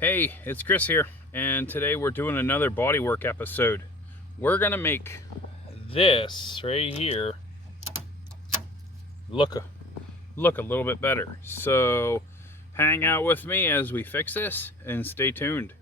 Hey, it's Chris here, and today we're doing another bodywork episode. We're gonna make this right here look a little bit better. So hang out with me as we fix this and stay tuned.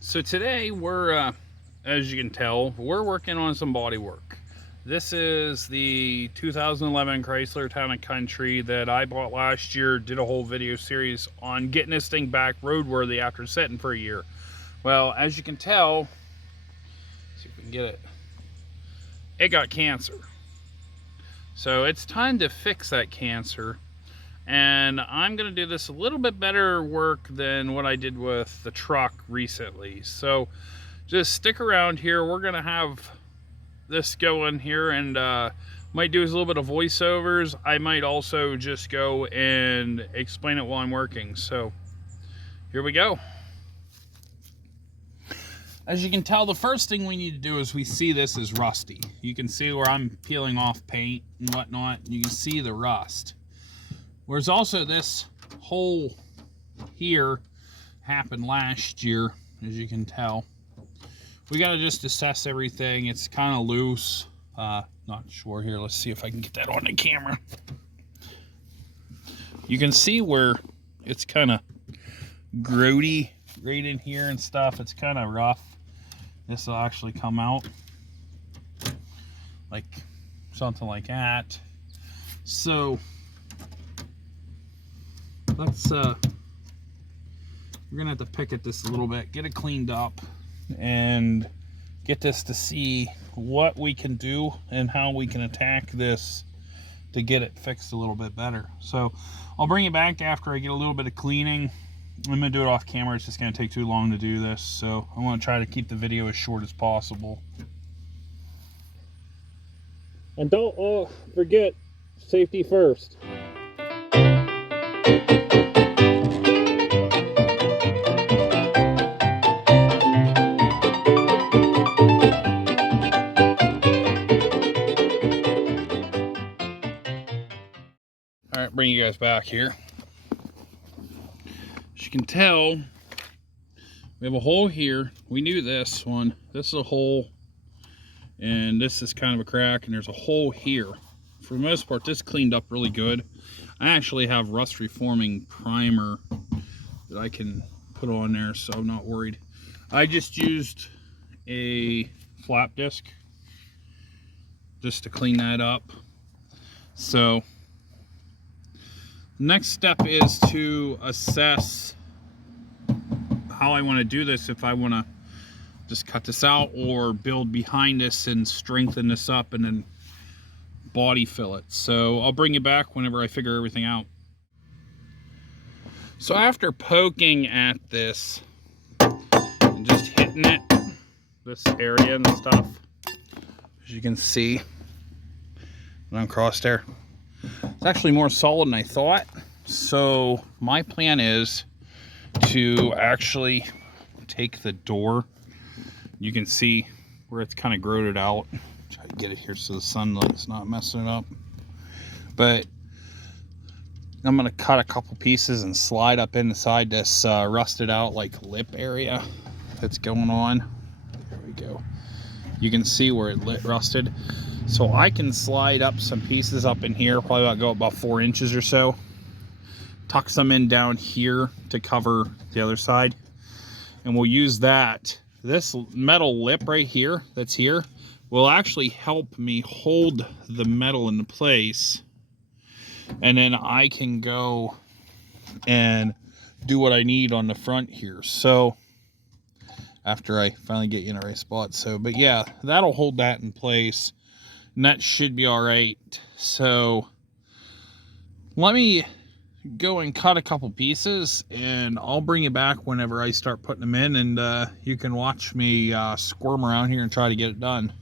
So today we're, as you can tell, we're working on some body work. This is the 2011 Chrysler Town & Country that I bought last year. Did a whole video series on getting this thing back roadworthy after sitting for a year. Well, as you can tell, see if we can get it, it got cancer. So it's time to fix that cancer. And I'm going to do this a little bit better work than what I did with the truck recently. So just stick around here. We're going to have this going here, and might do a little bit of voiceovers. I might also just go and explain it while I'm working. So here we go. As you can tell, the first thing we need to do is we see this is rusty. You can see where I'm peeling off paint and whatnot. You can see the rust. There's also this hole here happened last year, as you can tell. We got to just assess everything. It's kind of loose. Not sure here. Let's see if I can get that on the camera. You can see where it's kind of grody right in here and stuff. It's kind of rough. This will actually come out like something like that. So let's we're gonna have to pick at this a little bit, get it cleaned up, and get this to see what we can do and how we can attack this to get it fixed a little bit better. So I'll bring it back after I get a little bit of cleaning. I'm gonna do it off camera. It's just gonna take too long to do this, so I want to try to keep the video as short as possible. And don't forget, safety first. All right, bring you guys back here. As you can tell, we have a hole here. We knew this one. This is a hole, and this is kind of a crack, and there's a hole here. For the most part, this cleaned up really good. I actually have rust reforming primer that I can put on there, so I'm not worried. I just used a flap disc just to clean that up. So next step is to assess how I want to do this, if I want to just cut this out or build behind this and strengthen this up and then body fill it. So I'll bring you back whenever I figure everything out. So after poking at this and just hitting it, this area and stuff, as you can see when I'm crossed there, it's actually more solid than I thought. So my plan is to actually take the door. You can see where it's kind of growed out. Try to get it here so the sunlight's not messing it up. But I'm going to cut a couple pieces and slide up inside this rusted out like lip area that's going on. There we go. You can see where it rusted. So I can slide up some pieces up in here, probably go about 4 inches or so. Tuck some in down here to cover the other side. And we'll use that. This metal lip right here, that's here, will actually help me hold the metal into place. And then I can go and do what I need on the front here. So after I finally get you in the right spot. So, but yeah, that'll hold that in place. And that should be all right. So let me go and cut a couple pieces, and I'll bring you back whenever I start putting them in, and you can watch me squirm around here and try to get it done.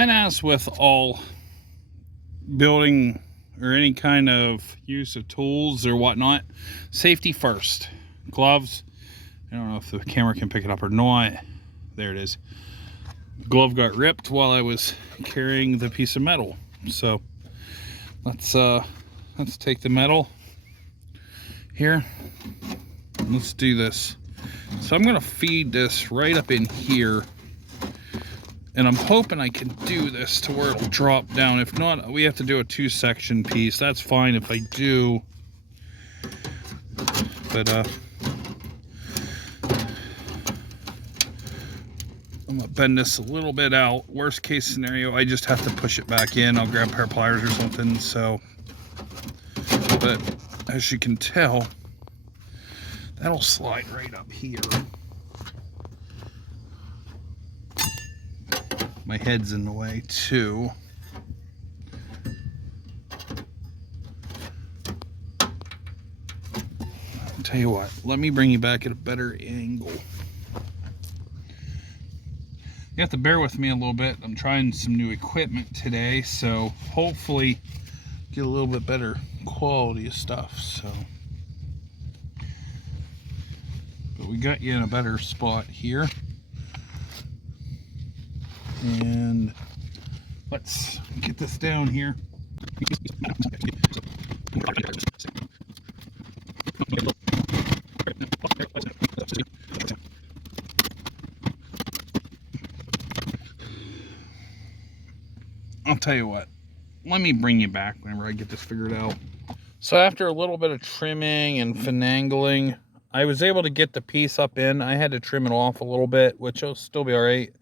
And as with all building or any kind of use of tools or whatnot, safety first. Gloves. I don't know if the camera can pick it up or not. There it is. Glove got ripped while I was carrying the piece of metal. So let's take the metal here. Let's do this. So I'm gonna feed this right up in here, and I'm hoping I can do this to where it'll drop down. If not, we have to do a 2-section piece. That's fine if I do, but I'm gonna bend this a little bit out. Worst case scenario, I just have to push it back in. I'll grab a pair of pliers or something. So, but as you can tell, that'll slide right up here. My head's in the way too. I'll tell you what, let me bring you back at a better angle. You have to bear with me a little bit. I'm trying some new equipment today, so hopefully get a little bit better quality of stuff. So, but we got you in a better spot here. And let's get this down here. I'll tell you what, let me bring you back whenever I get this figured out. So after a little bit of trimming and finagling, I was able to get the piece up in. I had to trim it off a little bit, which will still be all right.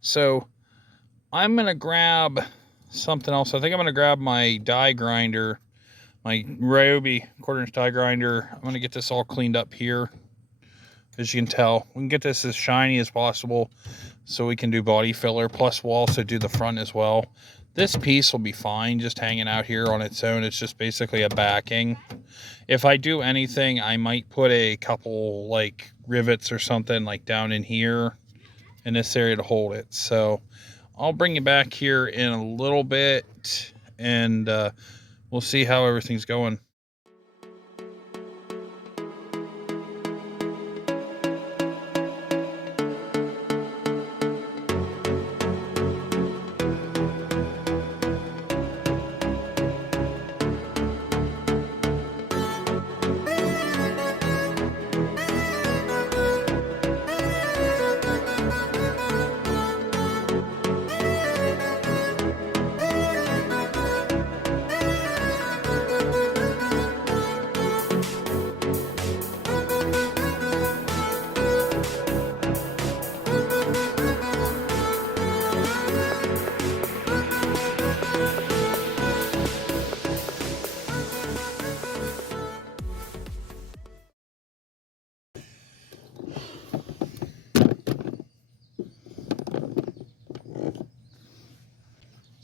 So I'm going to grab something else. I think I'm going to grab my die grinder, my Ryobi 1/4-inch die grinder. I'm going to get this all cleaned up here. As you can tell, we can get this as shiny as possible so we can do body filler. Plus, we'll also do the front as well. This piece will be fine just hanging out here on its own. It's just basically a backing. If I do anything, I might put a couple like rivets or something like down in here in this area to hold it. So I'll bring you back here in a little bit, and we'll see how everything's going.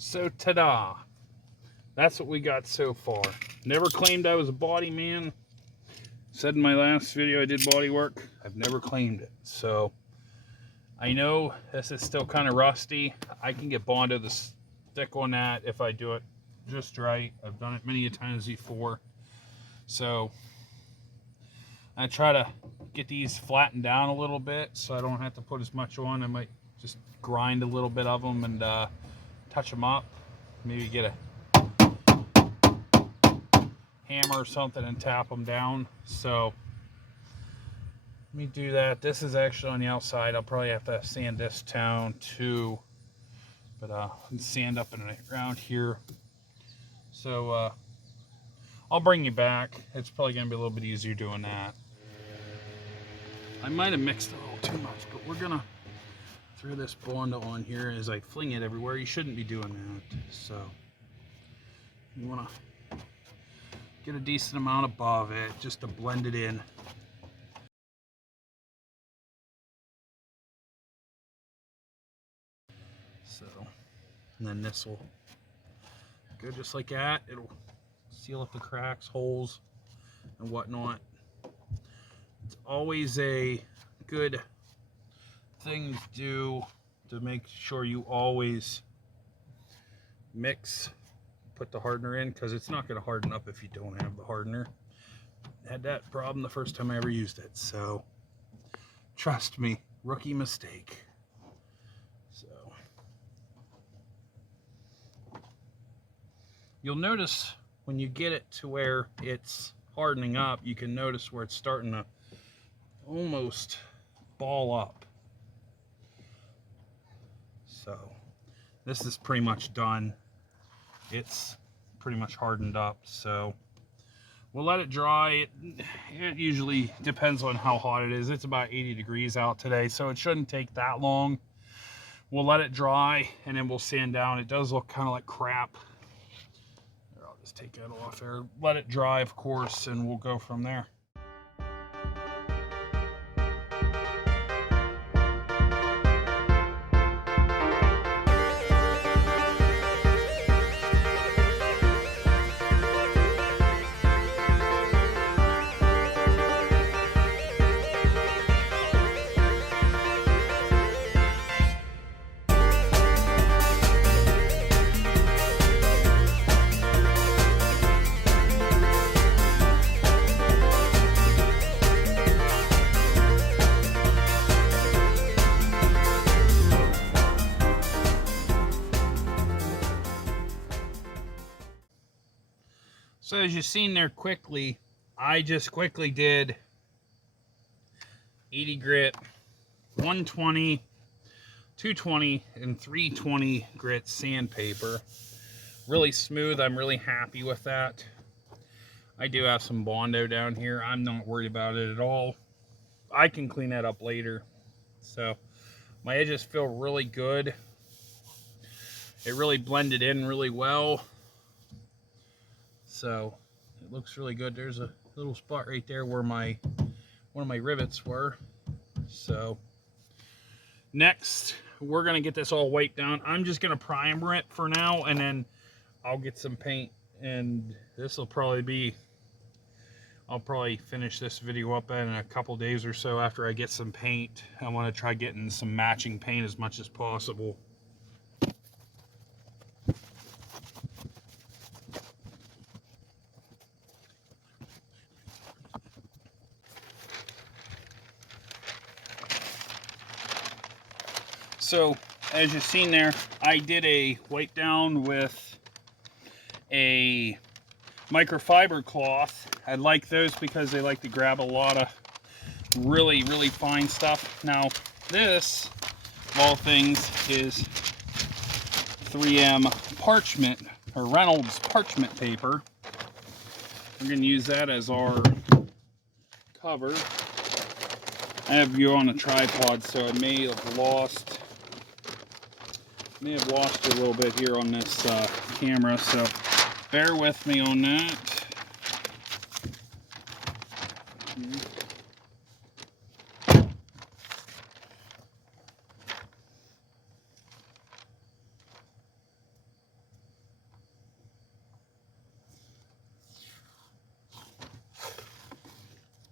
So ta-da, that's what we got so far. Never claimed I was a body man. Said in my last video I did body work. I've never claimed it. So I know this is still kind of rusty. I can get Bondo to stick on that if I do it just right. I've done it many a times before. So I try to get these flattened down a little bit so I don't have to put as much on. I might just grind a little bit of them and touch them up. Maybe get a hammer or something and tap them down. So let me do that. This is actually on the outside. I'll probably have to sand this down too, but sand up and around here. So I'll bring you back. It's probably gonna be a little bit easier doing that. I might have mixed a little too much, but we're gonna throw this Bondo on here as I fling it everywhere. You shouldn't be doing that. So you want to get a decent amount above it just to blend it in. So, and then this will go just like that. It'll seal up the cracks, holes, and whatnot. It's always a good thing to do to make sure you always mix, put the hardener in, because it's not going to harden up if you don't have the hardener. Had that problem the first time I ever used it, so trust me, rookie mistake. So you'll notice when you get it to where it's hardening up, you can notice where it's starting to almost ball up. So this is pretty much done. It's pretty much hardened up, so we'll let it dry. It usually depends on how hot it is. It's about 80 degrees out today, so it shouldn't take that long. We'll let it dry and then we'll sand down. It does look kind of like crap. Here, I'll just take that off there. Let it dry, of course, and we'll go from there. So as you've seen there quickly, I just quickly did 80 grit, 120, 220, and 320 grit sandpaper. Really smooth. I'm really happy with that. I do have some Bondo down here. I'm not worried about it at all. I can clean that up later. So my edges feel really good. It really blended in really well. So it looks really good. There's a little spot right there where one of my rivets were. So next, we're gonna get this all wiped down. I'm just gonna primer it for now, and then I'll get some paint, and this will probably be, I'll probably finish this video up in a couple days or so after I get some paint. I want to try getting some matching paint as much as possible. So as you've seen there, I did a wipe down with a microfiber cloth. I like those because they like to grab a lot of really, really fine stuff. Now this, of all things, is 3M parchment, or Reynolds parchment paper. We're going to use that as our cover. I have you on a tripod, so I may have lost it a little bit here on this camera, so bear with me on that.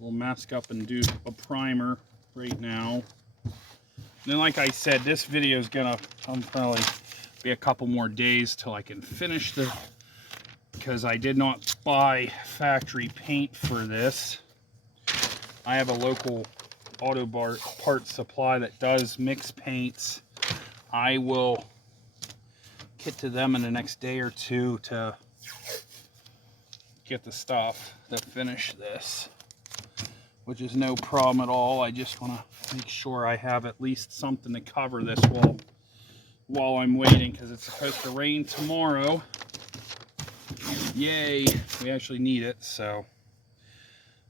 We'll mask up and do a primer right now. And then, like I said, this video is gonna probably be a couple more days till I can finish the, because I did not buy factory paint for this. I have a local auto parts supply that does mix paints. I will get to them in the next day or two to get the stuff to finish this, which is no problem at all. I just want to make sure I have at least something to cover this while I'm waiting, because it's supposed to rain tomorrow. Yay, we actually need it, so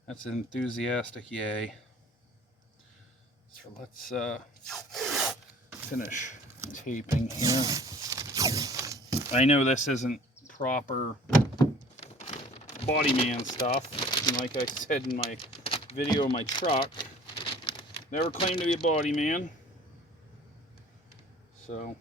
that's an enthusiastic yay. So let's finish taping here. I know this isn't proper body man stuff, and like I said in my video of my truck, never claimed to be a body man. So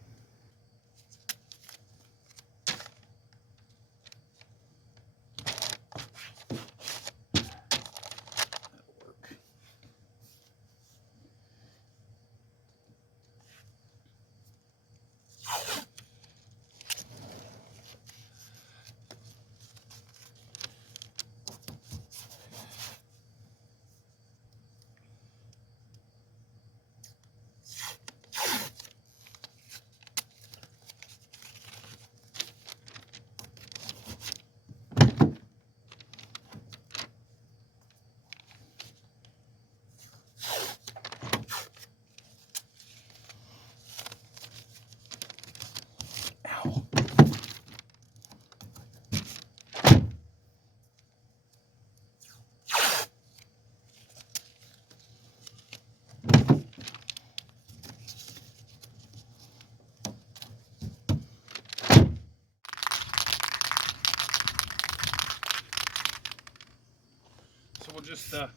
just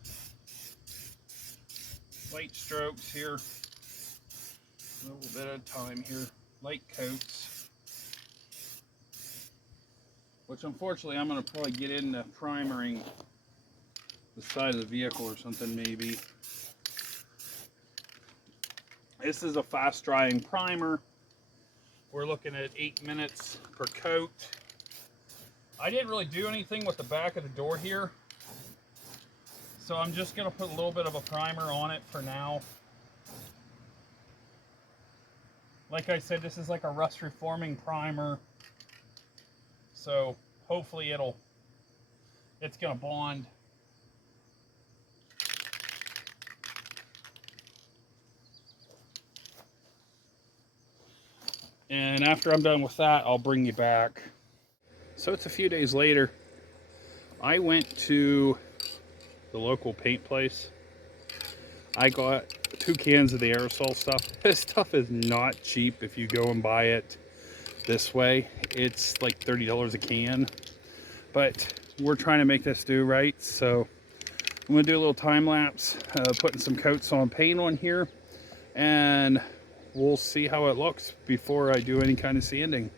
light strokes here, a little bit at a time here, light coats, which unfortunately I'm going to probably get into primering the side of the vehicle or something maybe. This is a fast drying primer. We're looking at 8 minutes per coat. I didn't really do anything with the back of the door here, so I'm just going to put a little bit of a primer on it for now. Like I said, this is like a rust reforming primer, so hopefully it's going to bond. And after I'm done with that, I'll bring you back. So it's a few days later. I went to the local paint place. I got 2 cans of the aerosol stuff. This stuff is not cheap if you go and buy it this way. It's like $30 a can. But we're trying to make this do right. So I'm gonna do a little time lapse, putting some coats on paint on here, and we'll see how it looks before I do any kind of sanding.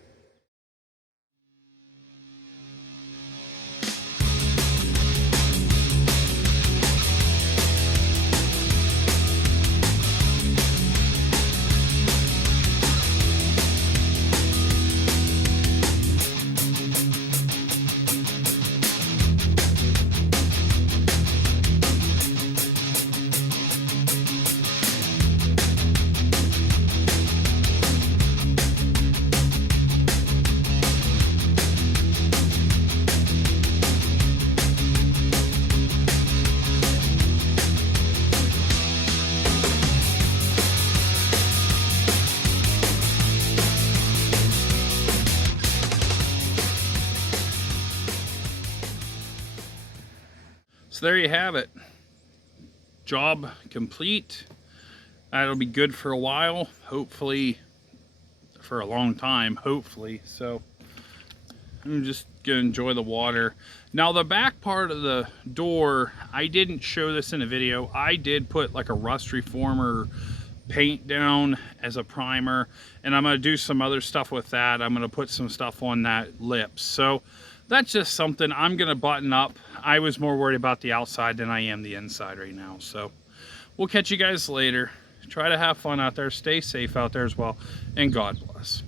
So there you have it. Job complete. That'll be good for a while, hopefully for a long time, hopefully. So I'm just gonna enjoy the water. Now the back part of the door, I didn't show this in a video. I did put like a rust reformer paint down as a primer, and I'm gonna do some other stuff with that. I'm gonna put some stuff on that lip. So that's just something I'm gonna button up. I was more worried about the outside than I am the inside right now. So we'll catch you guys later. Try to have fun out there, stay safe out there as well, and God bless.